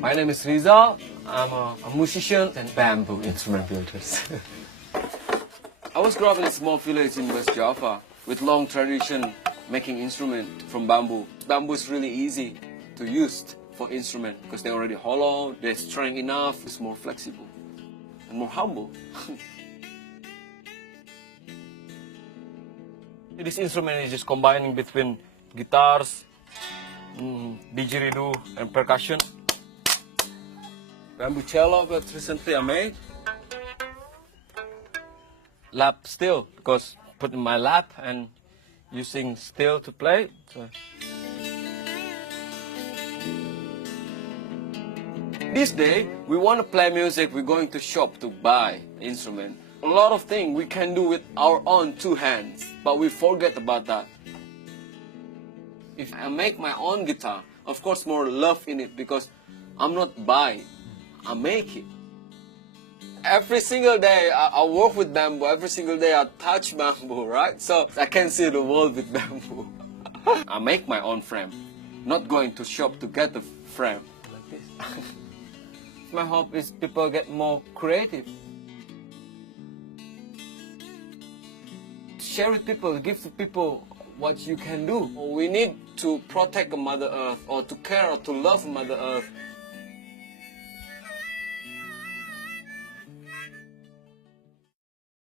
My name is Rizal. I'm a musician and bamboo instrument builder. I was grew up in a small village in West Java with long tradition making instrument from bamboo. Bamboo is really easy to use for instrument because they're already hollow, they're strong enough, it's more flexible and more humble. This instrument is just combining between guitars, didgeridoo and percussion. Bamboo cello that recently I made. Lap steel, because put in my lap and using steel to play. So. This day, we want to play music, we're going to shop to buy instrument. A lot of things we can do with our own two hands, but we forget about that. If I make my own guitar, of course more love in it because I'm not buying, I make it. Every single day I work with bamboo, every single day I touch bamboo, right? So I can see the world with bamboo. I make my own frame, not going to shop to get the frame like this. My hope is people get more creative. Share with people, give to people what you can do. We need to protect Mother Earth or to care or to love Mother Earth.